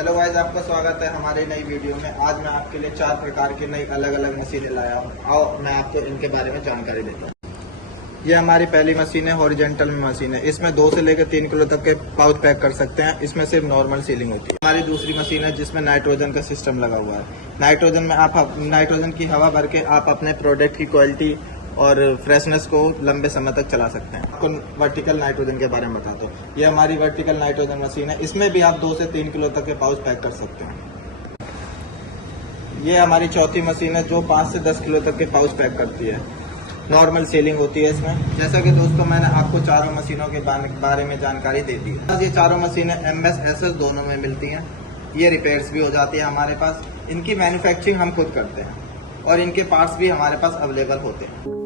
Hello guys, आपका स्वागत है हमारे नई वीडियो में। आज मैं आपके लिए 4 प्रकार की नई अलग अलग मशीनें लाया हूँ। आओ मैं आपको इनके बारे में जानकारी देता हूँ। ये हमारी पहली मशीन है, हॉरिजॉन्टल मशीन है। इसमें 2 से लेकर 3 किलो तक के पाउच पैक कर सकते हैं। इसमें सिर्फ नॉर्मल सीलिंग होती है। हमारी दूसरी मशीन है जिसमें नाइट्रोजन का सिस्टम लगा हुआ है। नाइट्रोजन में आप नाइट्रोजन की हवा भर के आप अपने प्रोडक्ट की क्वालिटी और फ्रेशनेस को लंबे समय तक चला सकते हैं। आपको वर्टिकल नाइट्रोजन के बारे में बताता हूँ। ये हमारी वर्टिकल नाइट्रोजन मशीन है। इसमें भी आप 2 से 3 किलो तक के पाउच पैक कर सकते हैं। ये हमारी चौथी मशीन है जो 5 से 10 किलो तक के पाउच पैक करती है। नॉर्मल सेलिंग होती है इसमें। जैसा कि दोस्तों मैंने आपको चारों मशीनों के बारे में जानकारी दे दी है। ये चारों मशीनें MS SS दोनों में मिलती हैं। ये रिपेयर्स भी हो जाती है हमारे पास। इनकी मैन्युफैक्चरिंग हम खुद करते हैं और इनके पार्ट्स भी हमारे पास अवेलेबल होते हैं।